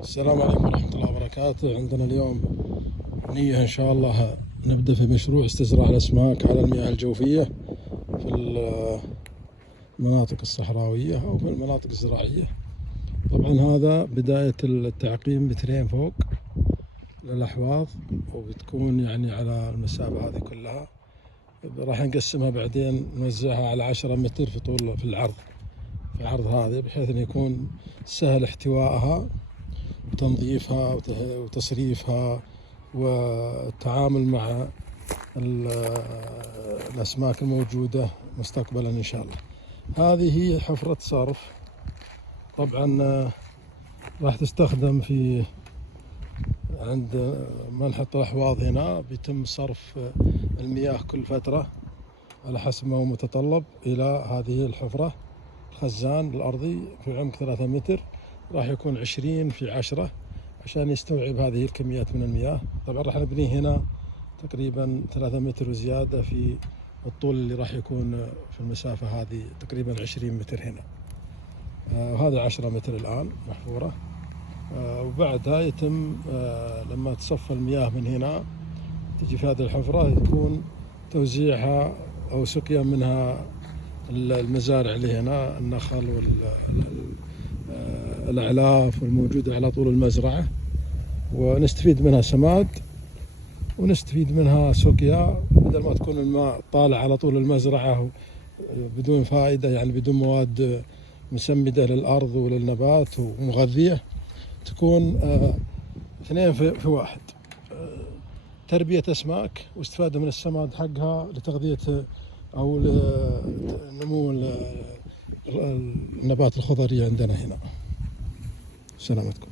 السلام عليكم ورحمة الله وبركاته. عندنا اليوم نية إن شاء الله نبدأ في مشروع استزراع الأسماك على المياه الجوفية في المناطق الصحراوية أو في المناطق الزراعية. طبعا هذا بداية التعقيم مترين فوق للأحواض، وبتكون يعني على المسافة هذه كلها. راح نقسمها بعدين نوزعها على 10 متر في العرض، في العرض هذه، بحيث أن يكون سهل احتوائها وتنظيفها وتصريفها والتعامل مع الأسماك الموجودة مستقبلا إن شاء الله. هذه هي حفرة صرف، طبعا راح تستخدم عند منحط الأحواض. هنا بيتم صرف المياه كل فترة على حسب ما هو متطلب إلى هذه الحفرة. الخزان الأرضي في عمق 3 متر راح يكون 20 في 10 عشان يستوعب هذه الكميات من المياه. طبعا راح نبني هنا تقريبا 3 متر وزيادة في الطول اللي راح يكون في المسافة هذه تقريبا 20 متر هنا، وهذا 10 متر الآن محفورة. وبعدها يتم لما تصفى المياه من هنا تجي في هذه الحفرة، يكون توزيعها أو سقيا منها المزارع اللي هنا، النخل والأعلاف والموجودة على طول المزرعة، ونستفيد منها سماد ونستفيد منها سقيا، بدل ما تكون الماء طالع على طول المزرعة بدون فائدة، يعني بدون مواد مسمدة للأرض وللنبات ومغذية، تكون اثنين في واحد: تربية أسماك واستفادة من السماد حقها لتغذية أو لنمو النبات الخضري عندنا هنا. سلامتكم.